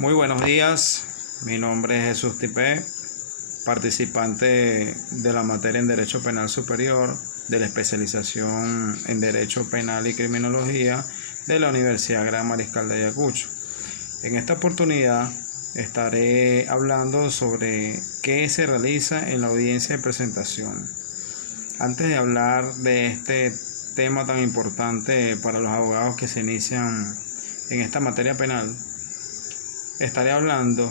Muy buenos días, mi nombre es Jesús Tipé, participante de la materia en Derecho Penal Superior de la especialización en Derecho Penal y Criminología de la Universidad Gran Mariscal de Ayacucho. En esta oportunidad estaré hablando sobre qué se realiza en la audiencia de presentación. Antes de hablar de este tema tan importante para los abogados que se inician en esta materia penal, estaré hablando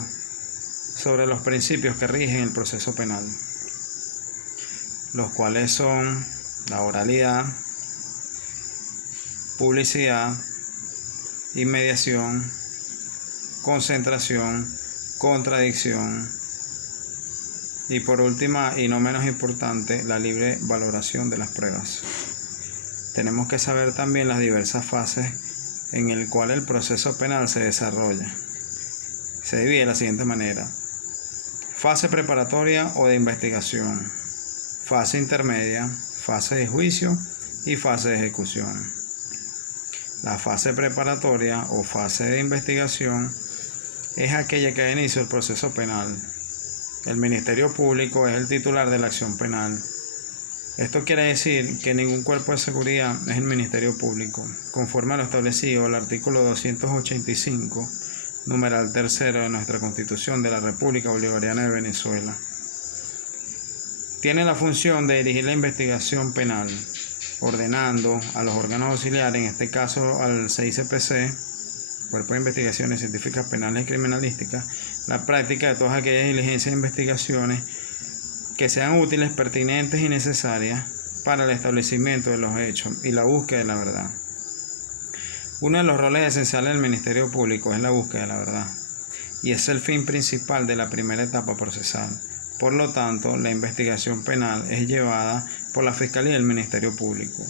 sobre los principios que rigen el proceso penal, los cuales son la oralidad, publicidad, inmediación, concentración, contradicción y por última y no menos importante, la libre valoración de las pruebas. Tenemos que saber también las diversas fases en el cual el proceso penal se desarrolla. Se divide de la siguiente manera: fase preparatoria o de investigación, fase intermedia, fase de juicio y fase de ejecución. La fase preparatoria o fase de investigación es aquella que da inicio al proceso penal. El Ministerio Público es el titular de la acción penal. Esto quiere decir que ningún cuerpo de seguridad es el Ministerio Público, conforme a lo establecido el artículo 285, numeral tercero de nuestra Constitución de la República Bolivariana de Venezuela. Tiene la función de dirigir la investigación penal, ordenando a los órganos auxiliares, en este caso al CICPC, Cuerpo de Investigaciones Científicas Penales y Criminalísticas, la práctica de todas aquellas diligencias e investigaciones que sean útiles, pertinentes y necesarias para el establecimiento de los hechos y la búsqueda de la verdad. Uno de los roles esenciales del Ministerio Público es la búsqueda de la verdad, y es el fin principal de la primera etapa procesal. Por lo tanto, la investigación penal es llevada por la Fiscalía del Ministerio Público,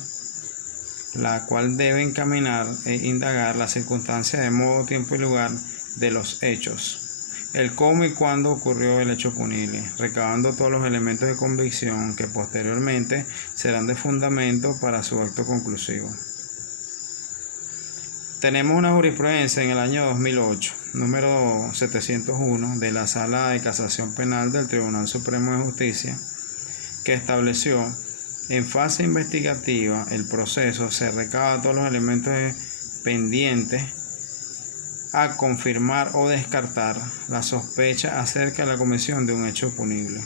la cual debe encaminar e indagar las circunstancias de modo, tiempo y lugar de los hechos, el cómo y cuándo ocurrió el hecho punible, recabando todos los elementos de convicción que posteriormente serán de fundamento para su acto conclusivo. Tenemos una jurisprudencia en el año 2008, número 701, de la Sala de Casación Penal del Tribunal Supremo de Justicia, que estableció: en fase investigativa, el proceso se recaba todos los elementos pendientes a confirmar o descartar la sospecha acerca de la comisión de un hecho punible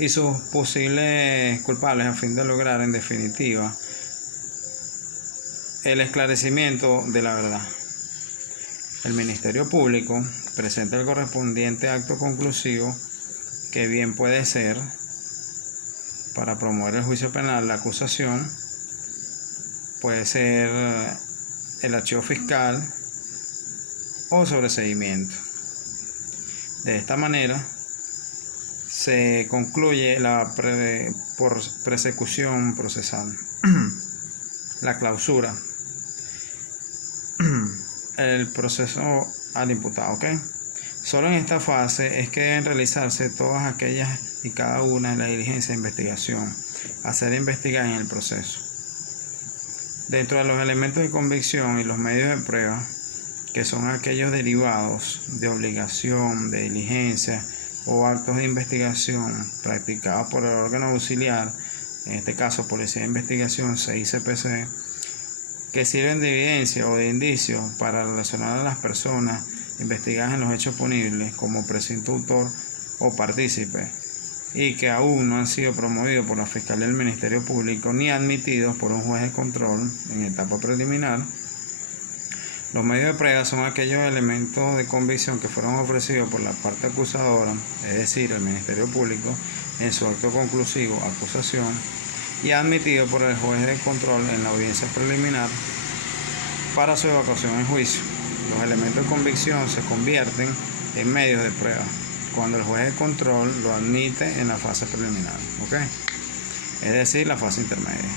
y sus posibles culpables, a fin de lograr, en definitiva, el esclarecimiento de la verdad. El Ministerio Público presenta el correspondiente acto conclusivo, que bien puede ser, para promover el juicio penal, la acusación, puede ser el archivo fiscal o sobreseimiento. De esta manera se concluye la persecución procesal. La clausura, el proceso al imputado, ¿ok? Solo en esta fase es que deben realizarse todas aquellas y cada una de las diligencias de investigación a ser investigadas en el proceso. Dentro de los elementos de convicción y los medios de prueba, que son aquellos derivados de obligación, de diligencia o actos de investigación practicados por el órgano auxiliar, en este caso Policía de Investigación, CICPC, que sirven de evidencia o de indicio para relacionar a las personas investigadas en los hechos punibles como presunto autor o partícipe, y que aún no han sido promovidos por la Fiscalía del Ministerio Público ni admitidos por un juez de control en etapa preliminar. Los medios de prueba son aquellos elementos de convicción que fueron ofrecidos por la parte acusadora, es decir, el Ministerio Público, en su acto conclusivo, acusación, y admitidos por el juez de control en la audiencia preliminar para su evacuación en juicio. Los elementos de convicción se convierten en medios de prueba cuando el juez de control lo admite en la fase preliminar, ¿ok? Es decir, la fase intermedia,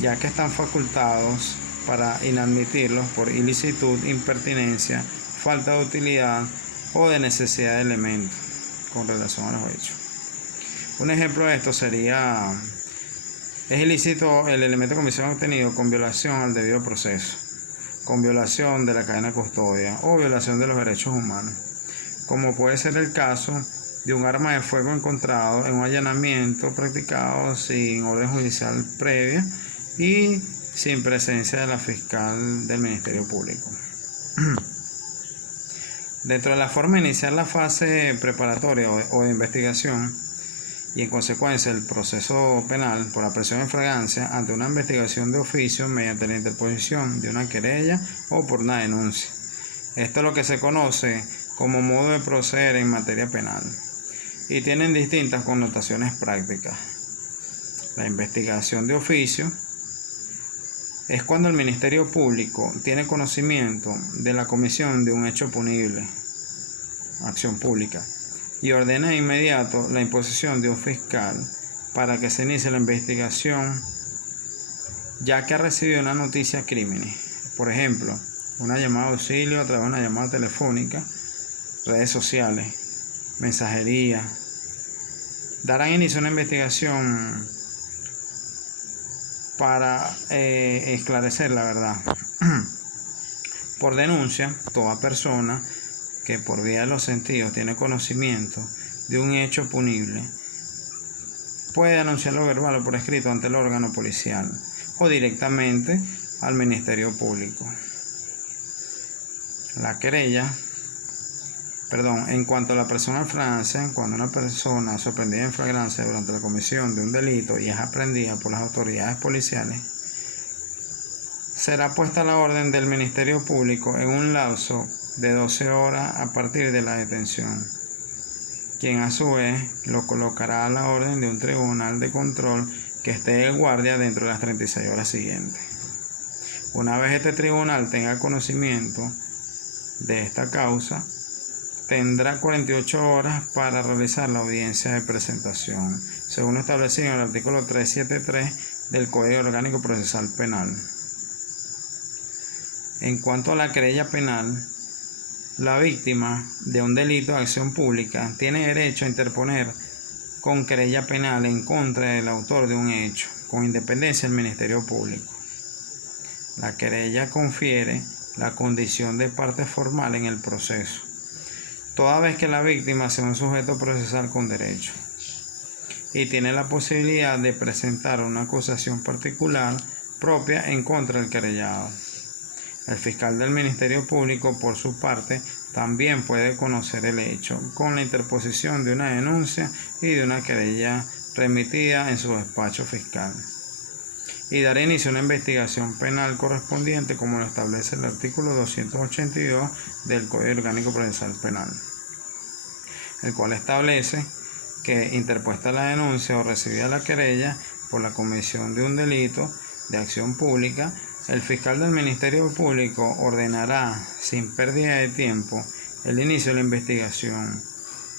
ya que están facultados para inadmitirlos por ilicitud, impertinencia, falta de utilidad o de necesidad de elementos con relación a los hechos. Un ejemplo de esto sería: es ilícito el elemento de comisión obtenido con violación al debido proceso. con violación de la cadena de custodia o violación de los derechos humanos, como puede ser el caso de un arma de fuego encontrado en un allanamiento practicado sin orden judicial previa y sin presencia de la fiscal del Ministerio Público. Dentro de la forma de iniciar la fase preparatoria o de investigación y en consecuencia el proceso penal por apresión en flagrancia ante una investigación de oficio mediante la interposición de una querella o por una denuncia. Esto es lo que se conoce como modo de proceder en materia penal y tienen distintas connotaciones prácticas. La investigación de oficio es cuando el Ministerio Público tiene conocimiento de la comisión de un hecho punible, acción pública, y ordena de inmediato la imposición de un fiscal para que se inicie la investigación, ya que ha recibido una noticia crímenes, por ejemplo, una llamada de auxilio a través de una llamada telefónica, redes sociales, mensajería. Darán inicio a una investigación para esclarecer la verdad. Por denuncia, toda persona que por vía de los sentidos tiene conocimiento de un hecho punible puede anunciarlo verbal o por escrito ante el órgano policial o directamente al Ministerio Público. La querella, en cuanto a la persona en flagrancia, cuando una persona sorprendida en flagrancia durante la comisión de un delito y es aprehendida por las autoridades policiales, será puesta a la orden del Ministerio Público en un lapso de 12 horas a partir de la detención, quien a su vez lo colocará a la orden de un tribunal de control que esté de guardia dentro de las 36 horas siguientes. Una vez este tribunal tenga conocimiento de esta causa, tendrá 48 horas para realizar la audiencia de presentación, según lo establecido en el artículo 373 del Código Orgánico Procesal Penal. En cuanto a la querella penal, la víctima de un delito de acción pública tiene derecho a interponer con querella penal en contra del autor de un hecho, con independencia del Ministerio Público. La querella confiere la condición de parte formal en el proceso, toda vez que la víctima sea un sujeto procesal con derecho y tiene la posibilidad de presentar una acusación particular propia en contra del querellado. El fiscal del Ministerio Público, por su parte, también puede conocer el hecho con la interposición de una denuncia y de una querella remitida en su despacho fiscal, y dar inicio a una investigación penal correspondiente, como lo establece el artículo 282 del Código Orgánico Procesal Penal, el cual establece que, interpuesta la denuncia o recibida la querella por la comisión de un delito de acción pública, el fiscal del Ministerio Público ordenará, sin pérdida de tiempo, el inicio de la investigación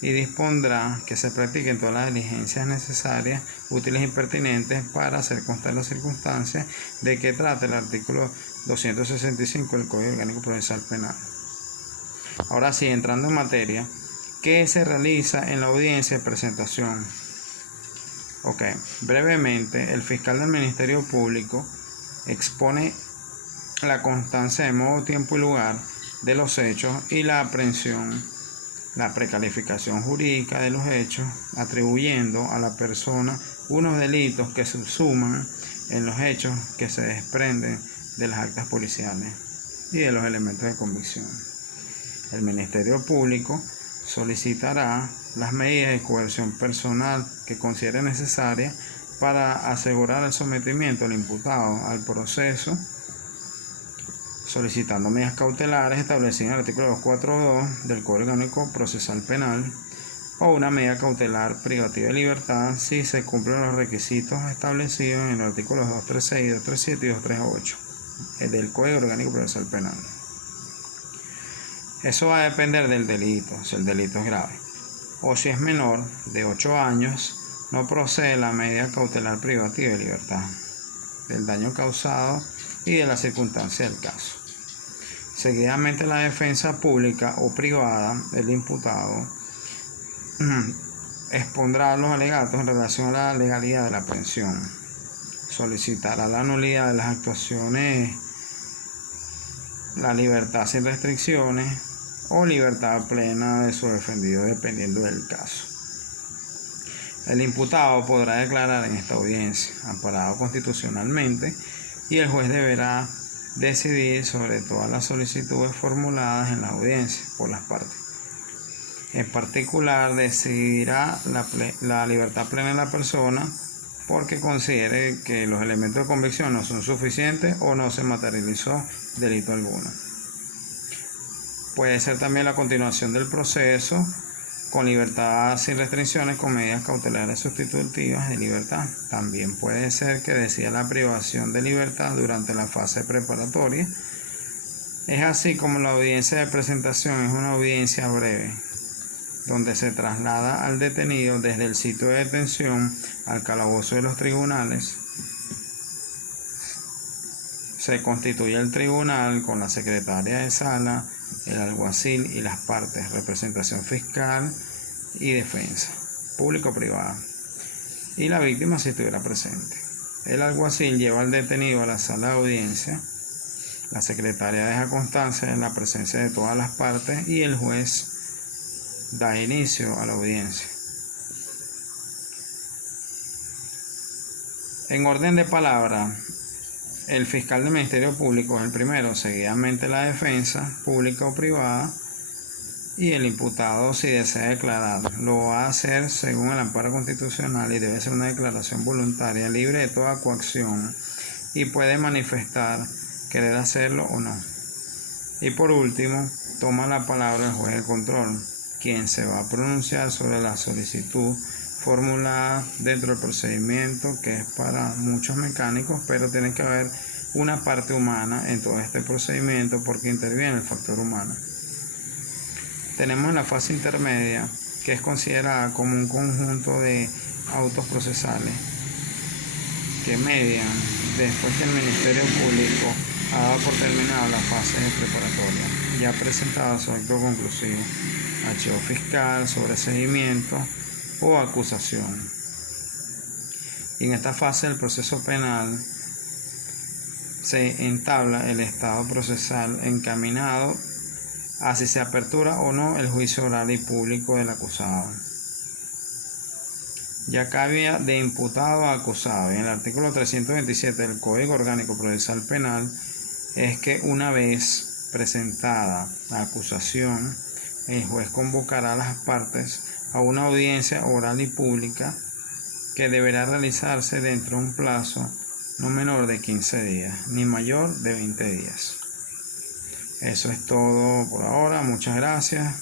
y dispondrá que se practiquen todas las diligencias necesarias, útiles y pertinentes para hacer constar las circunstancias de que trata el artículo 265 del Código Orgánico Procesal Penal. Ahora sí, entrando en materia, ¿qué se realiza en la audiencia de presentación? Brevemente, el fiscal del Ministerio Público expone la constancia de modo, tiempo y lugar de los hechos y la aprehensión, la precalificación jurídica de los hechos, atribuyendo a la persona unos delitos que subsuman en los hechos que se desprenden de las actas policiales y de los elementos de convicción. El Ministerio Público solicitará las medidas de coerción personal que considere necesarias para asegurar el sometimiento del imputado al proceso, solicitando medidas cautelares establecidas en el artículo 242 del Código Orgánico Procesal Penal o una medida cautelar privativa de libertad si se cumplen los requisitos establecidos en el artículo 236, 237 y 238 del Código Orgánico Procesal Penal. Eso va a depender del delito, si el delito es grave, o si es menor de 8 años, no procede la medida cautelar privativa de libertad, del daño causado y de la circunstancia del caso. Seguidamente, la defensa pública o privada del imputado expondrá los alegatos en relación a la legalidad de la aprehensión, solicitará la nulidad de las actuaciones la libertad sin restricciones o libertad plena de su defendido, dependiendo del caso. El imputado podrá declarar en esta audiencia, amparado constitucionalmente, y el juez deberá decidir sobre todas las solicitudes formuladas en la audiencia por las partes. En particular, decidirá la libertad plena de la persona porque considere que los elementos de convicción no son suficientes o no se materializó delito alguno. Puede ser también la continuación del proceso con libertad sin restricciones con medidas cautelares sustitutivas de libertad. También puede ser que decida la privación de libertad durante la fase preparatoria. Es así como la audiencia de presentación es una audiencia breve, donde se traslada al detenido desde el sitio de detención al calabozo de los tribunales. Se constituye el tribunal con la secretaria de sala, el alguacil y las partes, representación fiscal y defensa, público-privada, y la víctima si estuviera presente. El alguacil lleva al detenido a la sala de audiencia, la secretaria deja constancia en la presencia de todas las partes y el juez da inicio a la audiencia. En orden de palabra, el fiscal del Ministerio Público es el primero, seguidamente la defensa, pública o privada, y el imputado, si desea declarar, lo va a hacer según el amparo constitucional y debe ser una declaración voluntaria, libre de toda coacción, y puede manifestar querer hacerlo o no. Y por último, toma la palabra el juez de control, quien se va a pronunciar sobre la solicitud formulada dentro del procedimiento, que es para muchos mecánicos, pero tiene que haber una parte humana en todo este procedimiento porque interviene el factor humano. Tenemos la fase intermedia, que es considerada como un conjunto de autos procesales que median después que el Ministerio Público ha dado por terminada la fase preparatoria, ya presentado su acto conclusivo, archivo fiscal, sobreseimiento o acusación. Y en esta fase del proceso penal se entabla el estado procesal encaminado a si se apertura o no el juicio oral y público del acusado. Ya cambia de imputado a acusado. Y en el artículo 327 del Código Orgánico Procesal Penal es que una vez presentada la acusación, el juez convocará a las partes a una audiencia oral y pública que deberá realizarse dentro de un plazo no menor de 15 días, ni mayor de 20 días. Eso es todo por ahora. Muchas gracias.